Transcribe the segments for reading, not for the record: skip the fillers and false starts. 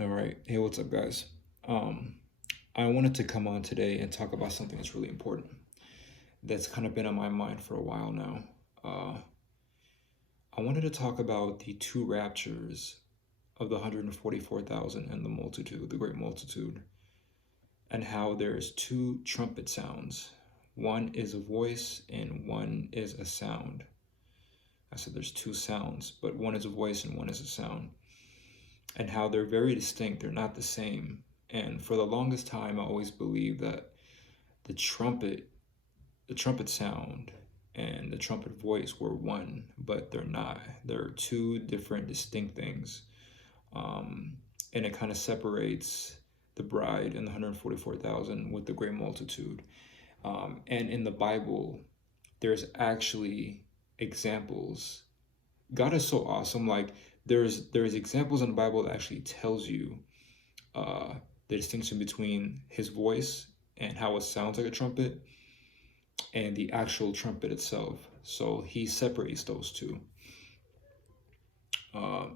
All right. Hey, what's up, guys? I wanted to come on today and talk about something that's really important that's kind of been on my mind for a while now. I wanted to talk about the two raptures of the 144,000 and the multitude, the great multitude, and how there's two trumpet sounds. One is a voice and one is a sound. I said there's two sounds, but one is a voice and one is a sound. And how they're very distinct, they're not the same. And for the longest time, I always believed that the trumpet sound and the trumpet voice were one, but they're not. They're two different distinct things. And it kind of separates the bride and the 144,000 with the great multitude. And in the Bible, there's actually examples. God is so awesome. Like there's examples in the Bible that actually tells you the distinction between his voice and how it sounds like a trumpet and the actual trumpet itself. So he separates those two.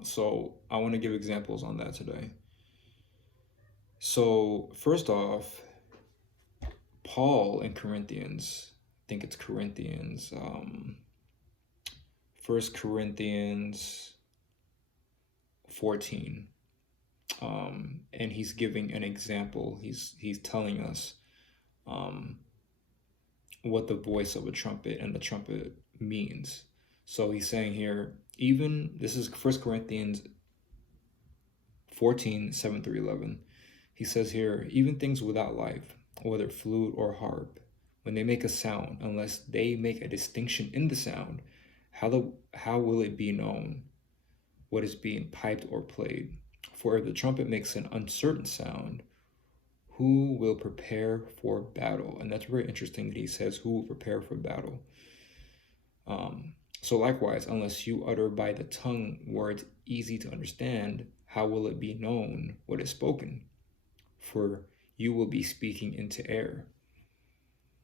So I want to give examples on that today. So first off, Paul in Corinthians, I think it's Corinthians, 1 Corinthians 14. And he's giving an example. He's telling us what the voice of a trumpet and the trumpet means. So he's saying here, this is 1 Corinthians 14, 7 through 11. He says here, even things without life, whether flute or harp, when they make a sound, unless they make a distinction in the sound, how will it be known what is being piped or played? For if the trumpet makes an uncertain sound, who will prepare for battle? And that's very interesting that he says, who will prepare for battle? So likewise, unless you utter by the tongue words easy to understand, how will it be known what is spoken? For you will be speaking into air.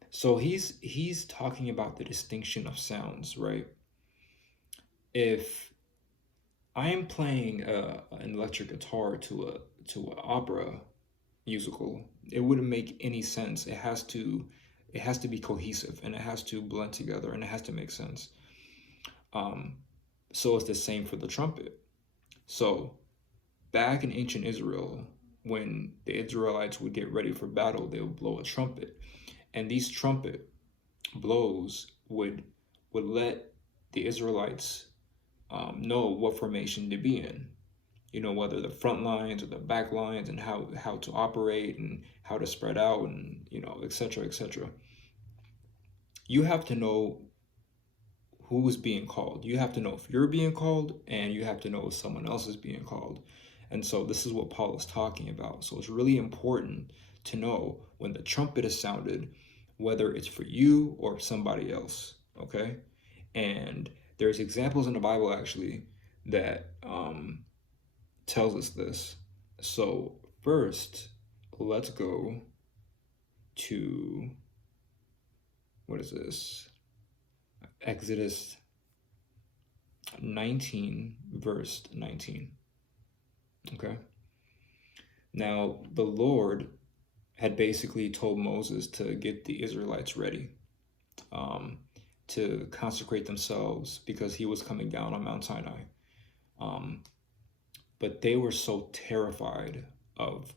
So he's talking about the distinction of sounds, right? If I am playing an electric guitar to an opera musical, it wouldn't make any sense. It has to be cohesive, and it has to blend together, and it has to make sense. So it's the same for the trumpet. So back in ancient Israel, when the Israelites would get ready for battle, they would blow a trumpet, and these trumpet blows would let the Israelites know what formation to be in. You know, whether the front lines or the back lines, and how to operate and how to spread out, and etc., etc. You have to know who is being called. You have to know if you're being called, and you have to know if someone else is being called. And so this is what Paul is talking about. So it's really important to know when the trumpet is sounded, whether it's for you or somebody else, okay? And there's examples in the Bible actually that tells us this. So first, let's go to, what is this? Exodus 19, verse 19. Okay. Now, the Lord had basically told Moses to get the Israelites ready, to consecrate themselves, because he was coming down on Mount Sinai. But they were so terrified of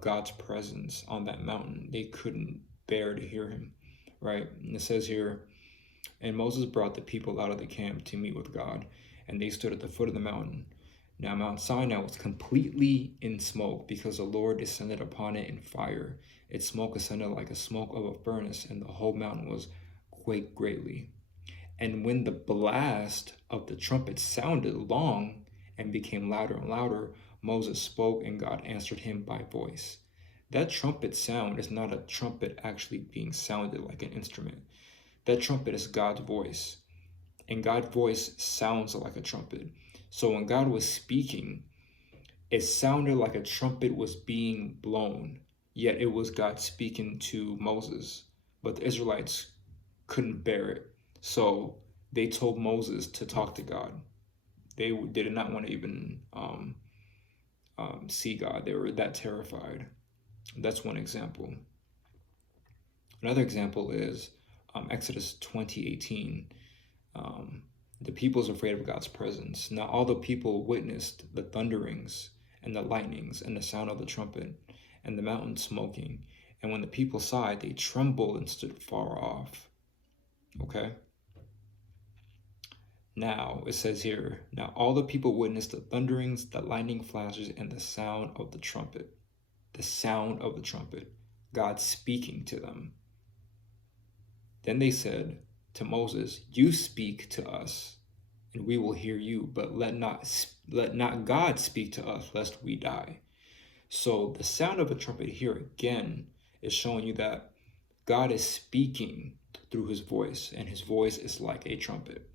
God's presence on that mountain, they couldn't bear to hear him, right? And it says here, and Moses brought the people out of the camp to meet with God, and they stood at the foot of the mountain. Now Mount Sinai was completely in smoke, because the Lord descended upon it in fire. Its smoke ascended like a smoke of a furnace, and the whole mountain was quaked greatly. And when the blast of the trumpet sounded long and became louder and louder, Moses spoke, and God answered him by voice. That trumpet sound is not a trumpet actually being sounded like an instrument. That trumpet is God's voice, and God's voice sounds like a trumpet. So when God was speaking, it sounded like a trumpet was being blown, yet it was God speaking to Moses. But the Israelites couldn't bear it, so they told Moses to talk to God. They did not want to even see God. They were that terrified. That's one example. Another example is Exodus 20:18. The people's afraid of God's presence. Now all the people witnessed the thunderings and the lightnings and the sound of the trumpet and the mountain smoking. And when the people saw it, they trembled and stood far off. Okay? Now, it says here, now all the people witnessed the thunderings, the lightning flashes, and the sound of the trumpet. The sound of the trumpet. God speaking to them. Then they said to Moses, you speak to us, and we will hear you, but let not God speak to us, lest we die. So the sound of a trumpet here again is showing you that God is speaking through his voice, and his voice is like a trumpet.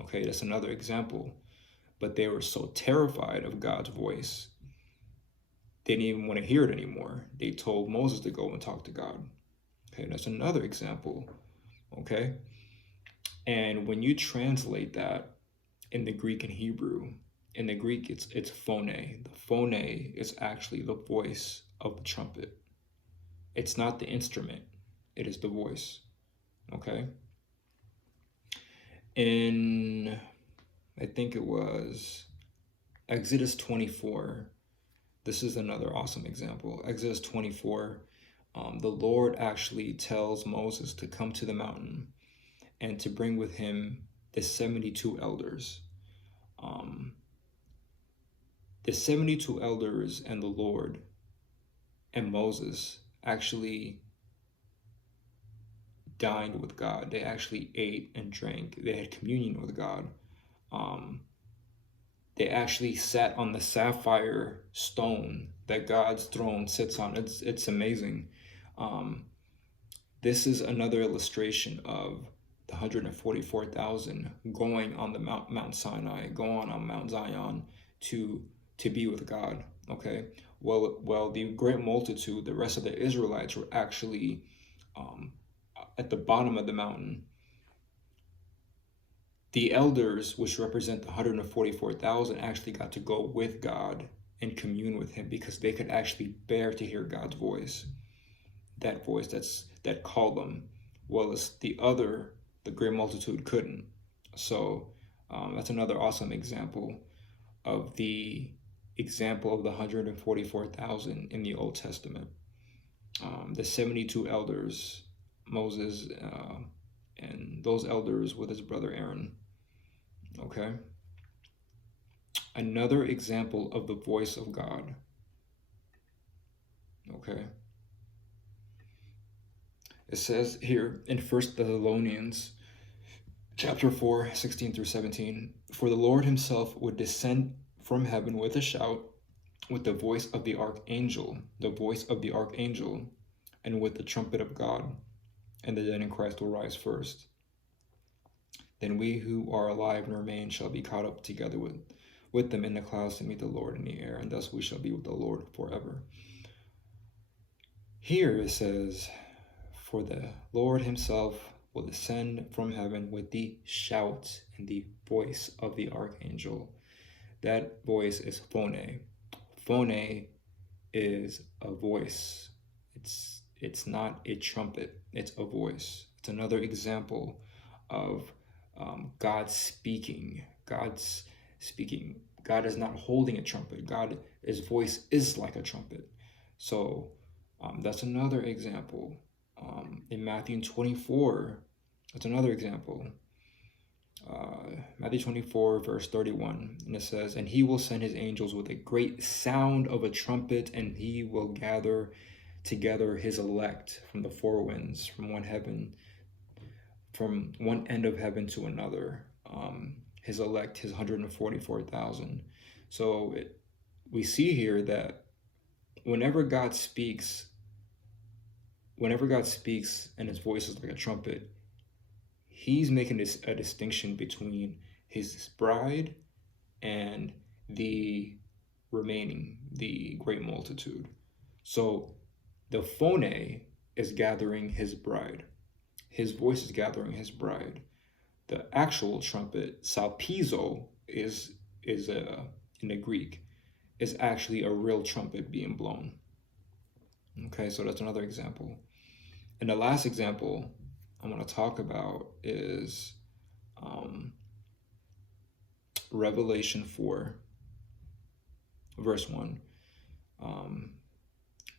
Okay, that's another example. But they were so terrified of God's voice, they didn't even want to hear it anymore. They told Moses to go and talk to God. Okay, that's another example. Okay, and when you translate that in the Greek and Hebrew, in the Greek it's phone. The phone is actually the voice of the trumpet. It's not the instrument, it is the voice. Okay, in I think it was Exodus 24. This is another awesome example. Exodus 24, the Lord actually tells Moses to come to the mountain and to bring with him the 72 elders. The 72 elders and the Lord and Moses actually dined with God. They actually ate and drank. They had communion with God. They actually sat on the sapphire stone that God's throne sits on. It's amazing. This is another illustration of the 144,000 going on the Mount Sinai, going on Mount Zion to be with God. Okay. Well, the great multitude, the rest of the Israelites, were actually at the bottom of the mountain. The elders, which represent the 144,000, actually got to go with God and commune with him because they could actually bear to hear God's voice. That voice that called them. Well, as the great multitude couldn't. So that's another awesome example of the 144,000 in the Old Testament. The 72 elders, Moses, and those elders with his brother Aaron. Okay. Another example of the voice of God. Okay. It says here in 1 Thessalonians chapter 4, 16 through 17, for the Lord himself would descend from heaven with a shout, with the voice of the archangel, and with the trumpet of God, and the dead in Christ will rise first. Then we who are alive and remain shall be caught up together with them in the clouds to meet the Lord in the air, and thus we shall be with the Lord forever. Here it says, for the Lord himself will descend from heaven with the shout and the voice of the archangel. That voice is phone. Phone is a voice. It's not a trumpet. It's a voice. It's another example of God speaking. God's speaking. God is not holding a trumpet. His voice is like a trumpet. So that's another example. In Mathew 24, that's another example. Mathew 24, verse 31, and it says, and he will send his angels with a great sound of a trumpet, and he will gather together his elect from the four winds, from one end of heaven to another. His elect, his 144,000. So we see here that whenever God speaks and his voice is like a trumpet, he's making a distinction between his bride and the great multitude. So the phone is gathering his bride. His voice is gathering his bride. The actual trumpet, SALPIZO, is in the Greek. is actually a real trumpet being blown. Okay, so that's another example. And the last example I'm going to talk about is Revelation 4, verse 1.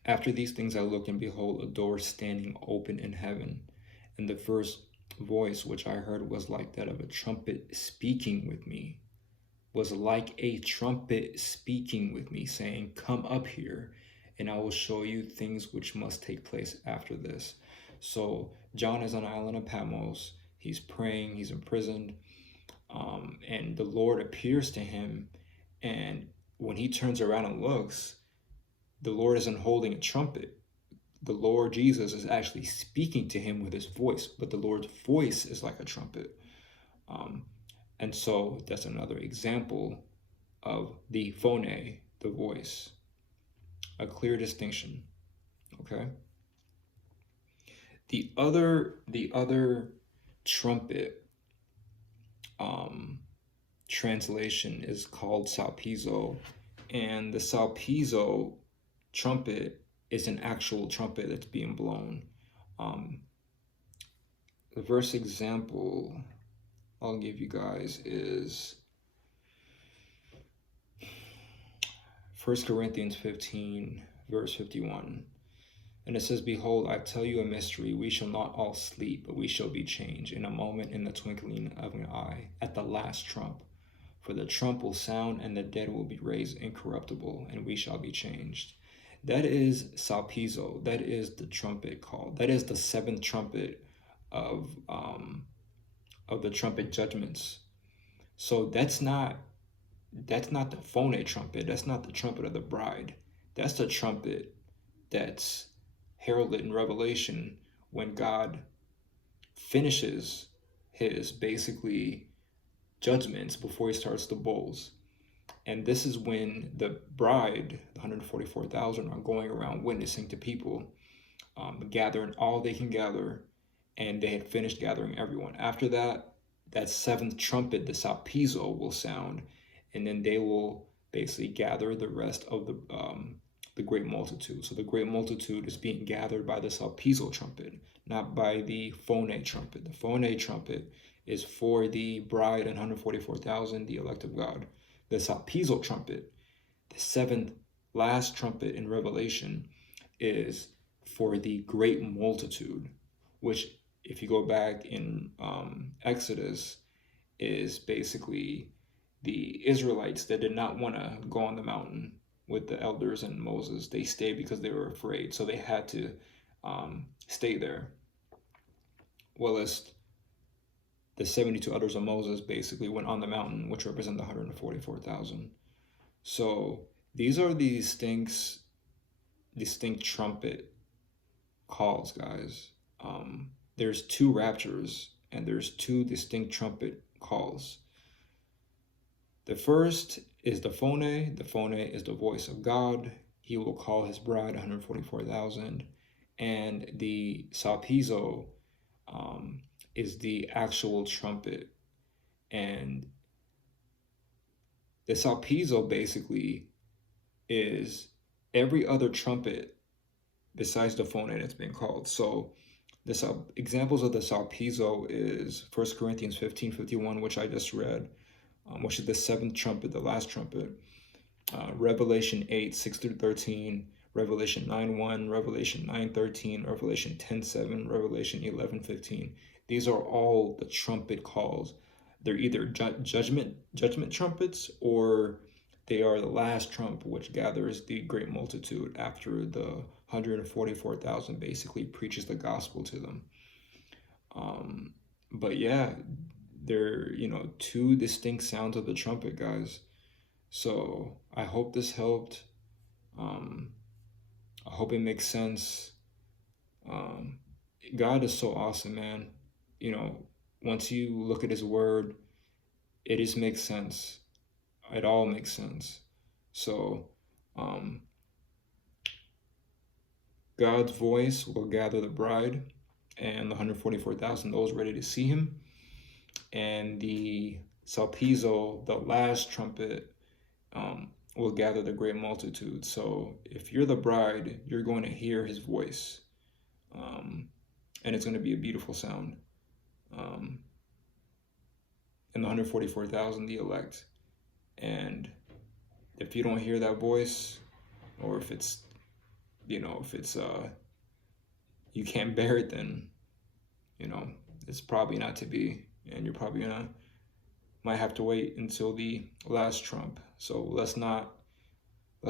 After these things I looked, and behold, a door standing open in heaven. And the first voice which I heard was like that of a trumpet speaking with me. Was like a trumpet speaking with me, saying, come up here, and I will show you things which must take place after this. So John is on the island of Patmos. He's praying. He's imprisoned. And the Lord appears to him. And when he turns around and looks, the Lord isn't holding a trumpet. The Lord Jesus is actually speaking to him with his voice, but the Lord's voice is like a trumpet. And so that's another example of the phone, the voice. A clear distinction. Okay. The other trumpet translation is called SALPIZO, and the SALPIZO trumpet is an actual trumpet that's being blown. The verse example I'll give you guys is 1 Corinthians 15, verse 51. And it says, behold, I tell you a mystery. We shall not all sleep, but we shall be changed in a moment, in the twinkling of an eye, at the last trump. For the trump will sound, and the dead will be raised incorruptible, and we shall be changed. That is SALPIZO. That is the trumpet call. That is the seventh trumpet of the trumpet judgments. So that's not the phone trumpet. That's not the trumpet of the bride. That's the trumpet that's heralded in Revelation when God finishes his basically judgments before he starts the bowls. And this is when the bride, the 144,000, are going around witnessing to people, gathering all they can gather, and they had finished gathering everyone. After that, that seventh trumpet, the SALPIZO, will sound, and then they will basically gather the rest of the great multitude. So the great multitude is being gathered by the SALPIZO trumpet, not by the phone trumpet. The phone trumpet is for the bride and 144,000, the elect of God. The SALPIZO trumpet, the seventh last trumpet in Revelation, is for the great multitude, which, if you go back in Exodus, is basically the Israelites that did not want to go on the mountain with the elders and Moses. They stayed because they were afraid, so they had to stay there. Well, as the 72 elders of Moses basically went on the mountain, which represent the 144,000. So these are the distinct trumpet calls, guys. There's two raptures, and there's two distinct trumpet calls. The first is the phone. The phone is the voice of God. He will call his bride, 144,000. And the SALPIZO is the actual trumpet. And the SALPIZO basically is every other trumpet besides the phone that's been called. So the examples of the SALPIZO is 1 Corinthians 15, 51, which I just read, which is the seventh trumpet, the last trumpet. Revelation 8, 6 through 13, Revelation 9, 1, Revelation 9, 13, Revelation 10, 7, Revelation 11, 15. These are all the trumpet calls. They're either judgment trumpets, or they are the last trump, which gathers the great multitude after the 144,000 basically preaches the gospel to them. But yeah, they're, two distinct sounds of the trumpet, guys. So I hope this helped. I hope it makes sense. God is so awesome, man. Once you look at his word, it just makes sense. It all makes sense. So God's voice will gather the bride and the 144,000, those ready to see him. And the SALPIZO, the last trumpet, will gather the great multitude. So if you're the bride, you're going to hear his voice, and it's going to be a beautiful sound. And the 144,000, the elect. And if you don't hear that voice, or if it's, if it's you can't bear it, then it's probably not to be, and you're probably might have to wait until the last trump. So let's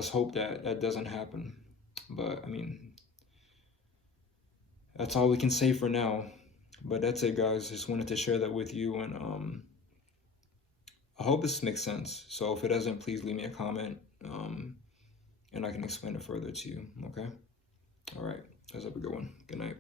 hope that doesn't happen. But I mean, that's all we can say for now. But that's it, guys. Just wanted to share that with you, and I hope this makes sense. So if it doesn't, please leave me a comment, and I can explain it further to you. Okay. All right. Let's have a good one. Good night.